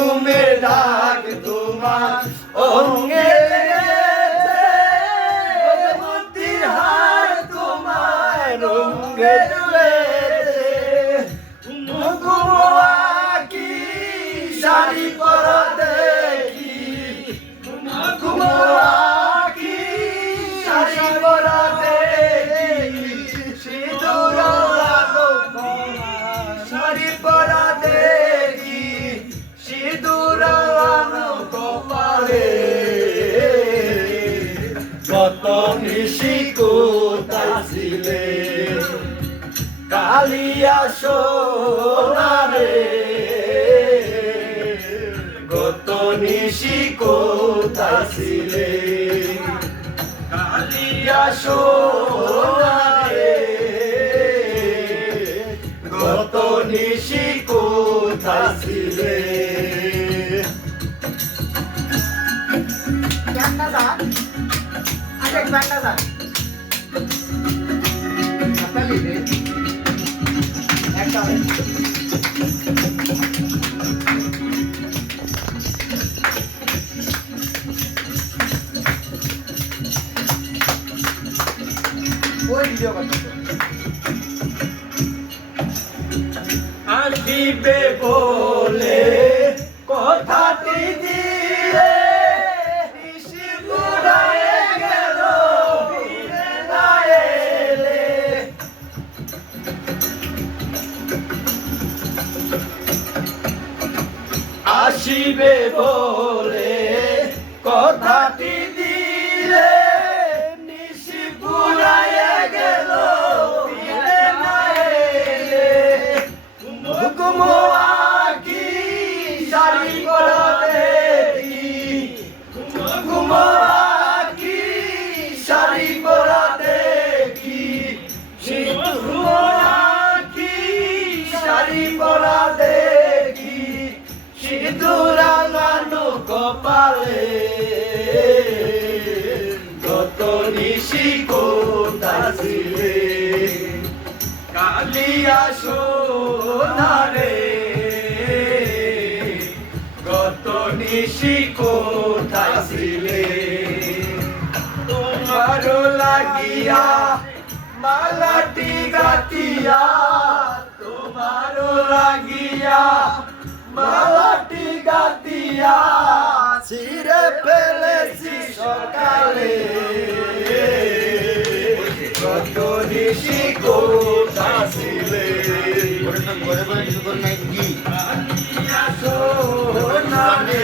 ঘুমের ডাক তোমার অঙ্গে লেগেছে, মতির হার তোমার রঙে রয়েছে। ঘুমোয়া কি শাড়ি পরা দেখি, ঘুমোয়া কি শাড়ি পরা দেখি, সিঁদুর লাগানো শাড়ি পরা দেখি, সিঁদুর লাগানো কপালে। কত নিশি কোথায় ছিলে কালিয়া সোনারে, কত নিশি কোথায় ছিলে কালিয়া সোনারে, কত নিশি কোথায় ছিলে। আসিবে বলে কথাটি দিয়ে নিশি ফুরায়ে গেল ফিরে না এলে। আসিবে বলে কথাটি দিয়ে নিশি ফুরায়ে গেল ফিরে না এলে। ঘুমোয়া কি শাড়ি পরা দেখি, ঘুমোয়া কি শাড়ি পরা দেখি, ঘুমোয়া কি শাড়ি পরা দেখি, সিঁদুর লাগানো কপালে। কত নিশি কোথায় ছিলে কালিয়া সোনারে, কত নিশি কোথায় ছিলে। তোমার লাগিয়া মালাটি গাতিয়া, তোমার লাগিয়া মালাটি গাতিয়া, ছিঁড়ে ফেলেছি সকালে। কত নিশি কোথায় ছিলে কালিয়া সোনারে,